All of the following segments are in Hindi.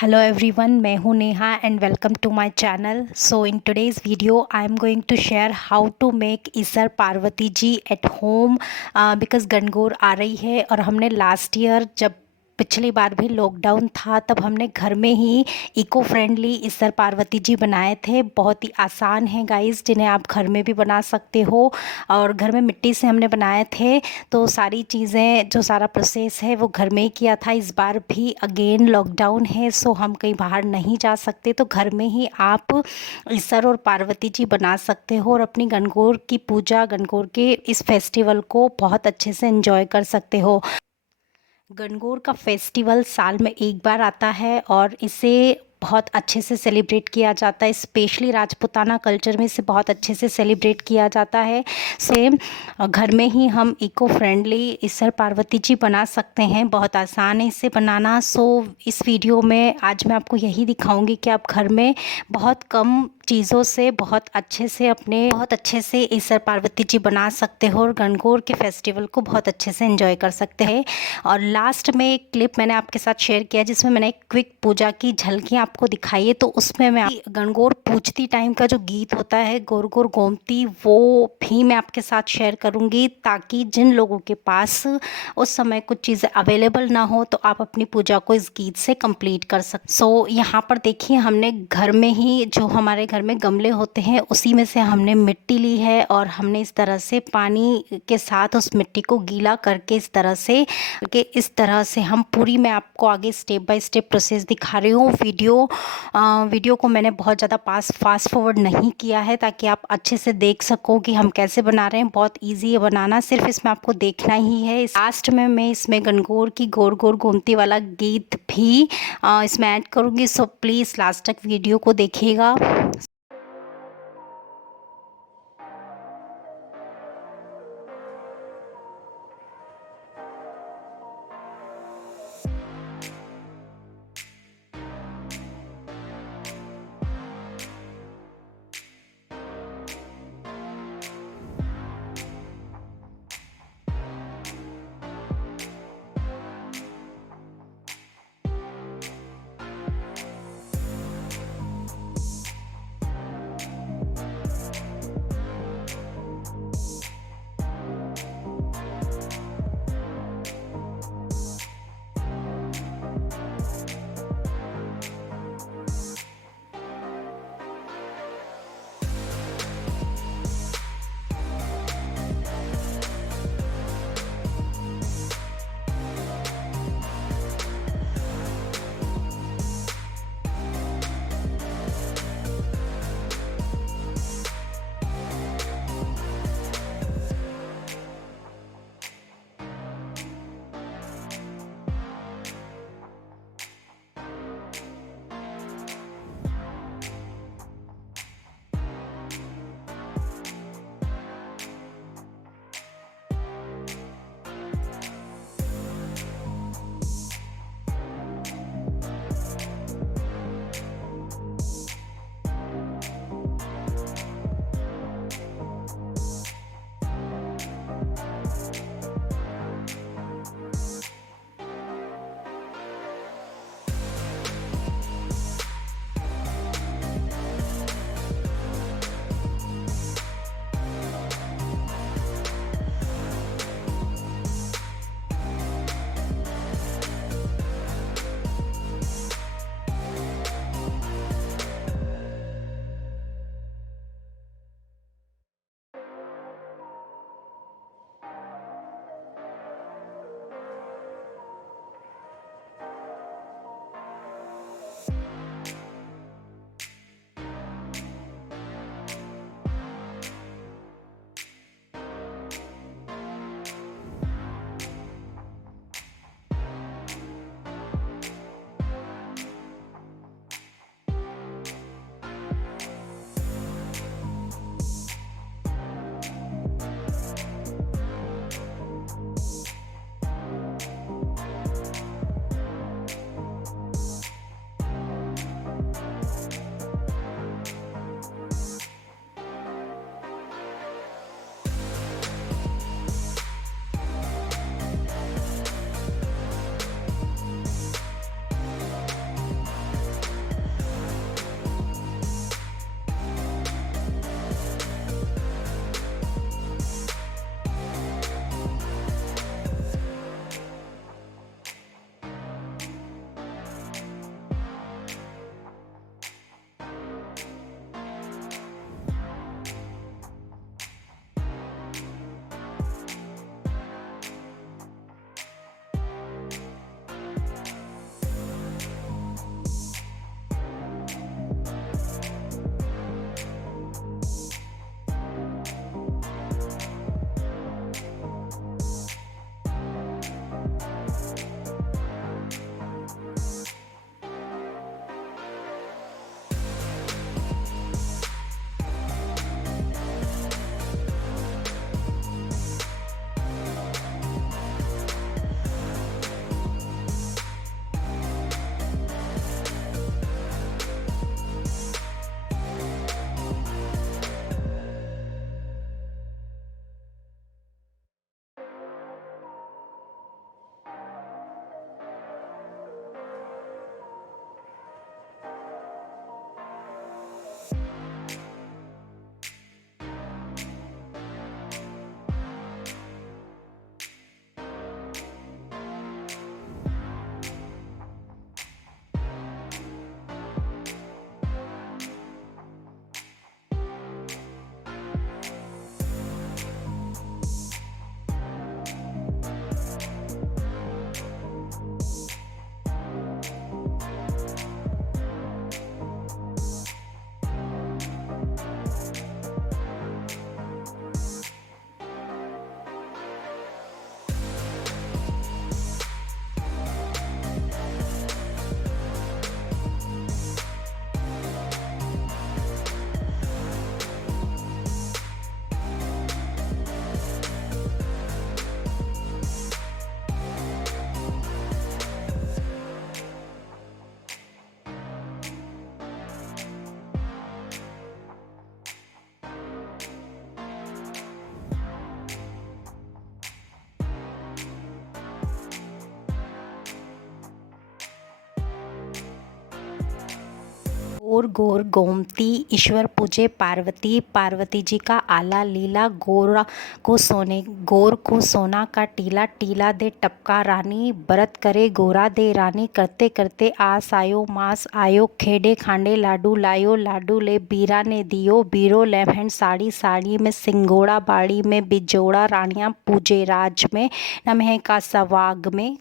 Hello everyone, मैं हूँ Neha and welcome to my channel. So in today's video I am going to share how to make Isar Parvati ji at home because Gangaur आ रही है और हमने लास्ट ईयर जब पिछली बार भी लॉकडाउन था तब हमने घर में ही इको फ्रेंडली ईसर पार्वती जी बनाए थे। बहुत ही आसान है गाइस, जिन्हें आप घर में भी बना सकते हो और घर में मिट्टी से हमने बनाए थे तो सारी चीज़ें जो सारा प्रोसेस है वो घर में ही किया था। इस बार भी अगेन लॉकडाउन है सो हम कहीं बाहर नहीं जा सकते, तो घर में ही आप ईसर और पार्वती जी बना सकते हो और अपनी गणगौर की पूजा, गणगौर के इस फेस्टिवल को बहुत अच्छे से एंजॉय कर सकते हो। गणगौर का फेस्टिवल साल में एक बार आता है और इसे बहुत अच्छे से सेलिब्रेट किया जाता है। स्पेशली राजपूताना कल्चर में इसे बहुत अच्छे से सेलिब्रेट किया जाता है। सेम घर में ही हम इको फ्रेंडली ईसर पार्वती जी बना सकते हैं, बहुत आसान है इसे बनाना। सो इस वीडियो में आज मैं आपको यही दिखाऊंगी कि आप घर में बहुत कम चीज़ों से बहुत अच्छे से ईसर पार्वती जी बना सकते हो और गणगौर के फेस्टिवल को बहुत अच्छे से एंजॉय कर सकते हैं। और लास्ट में एक क्लिप मैंने आपके साथ शेयर किया जिसमें मैंने एक क्विक पूजा की झलकियाँ आपको दिखाई है, तो उसमें मैं गणगौर पूजती टाइम का जो गीत होता है गोर गोर गोमती, वो भी मैं आपके साथ शेयर करूँगी ताकि जिन लोगों के पास उस समय कुछ चीज़ें अवेलेबल ना हो तो आप अपनी पूजा को इस गीत से कंप्लीट कर सकते। सो यहाँ पर देखिए, हमने घर में ही जो हमारे घर में गमले होते हैं उसी में से हमने मिट्टी ली है और हमने इस तरह से पानी के साथ उस मिट्टी को गीला करके इस तरह से हम पूरी, मैं आपको आगे स्टेप बाय स्टेप प्रोसेस दिखा रही हूँ। वीडियो को मैंने बहुत ज़्यादा फास्ट फॉरवर्ड नहीं किया है ताकि आप अच्छे से देख सको कि हम कैसे बना रहे हैं। बहुत इजी है बनाना, सिर्फ इसमें आपको देखना ही है। लास्ट में मैं इसमें गणगौर की गोर गोर घूमती वाला गीत भी इसमें ऐड करूँगी। सो प्लीज़ लास्ट तक वीडियो को देखिएगा। गोर गोर गोमती ईश्वर पूजे पार्वती, पार्वती जी का आला लीला, गोर को सोना का टीला, टीला दे टपका रानी, बरत करे गोरा दे रानी, करते करते आस आयो मास आयो, खेडे खांडे लाडू लायो, लाडू ले बीरा ने दियो, बीरो लेमहन साड़ी, साड़ी में सिंगोड़ा, बाड़ी में बिजोड़ा, रानियां पूजे राज में, नमः का सवाग में,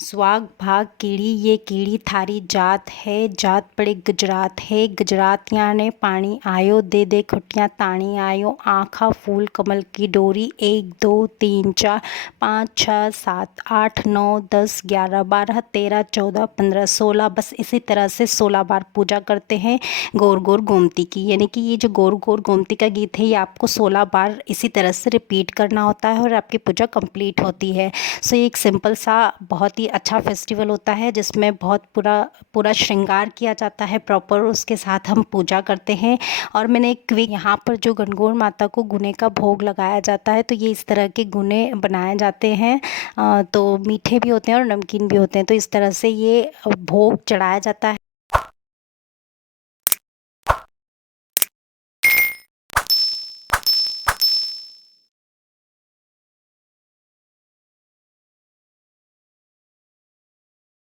स्वाग भाग कीड़ी, ये कीड़ी थारी जात है, जात पड़े गुजरात है, गुजरात याने पानी आयो, दे दे खुटियाँ ताणी आयो, आँखा फूल कमल की डोरी, 1 2 3 4 5 6 7 8 9 10 11 12 13 14 15 16, बस इसी तरह से 16 बार पूजा करते हैं गोर गोर गोमती की। यानी कि ये जो गोर गोर गोमती का गीत है ये आपको 16 बार इसी तरह से रिपीट करना होता है और आपकी पूजा कंप्लीट होती है। सो ये एक सिंपल सा बहुत ही अच्छा फेस्टिवल होता है जिसमें बहुत पूरा श्रृंगार किया जाता है प्रॉपर, उसके साथ हम पूजा करते हैं। और मैंने एक क्विक यहाँ पर जो गणगौर माता को गुने का भोग लगाया जाता है, तो ये इस तरह के गुने बनाए जाते हैं। तो मीठे भी होते हैं और नमकीन भी होते हैं, तो इस तरह से ये भोग चढ़ाया जाता है।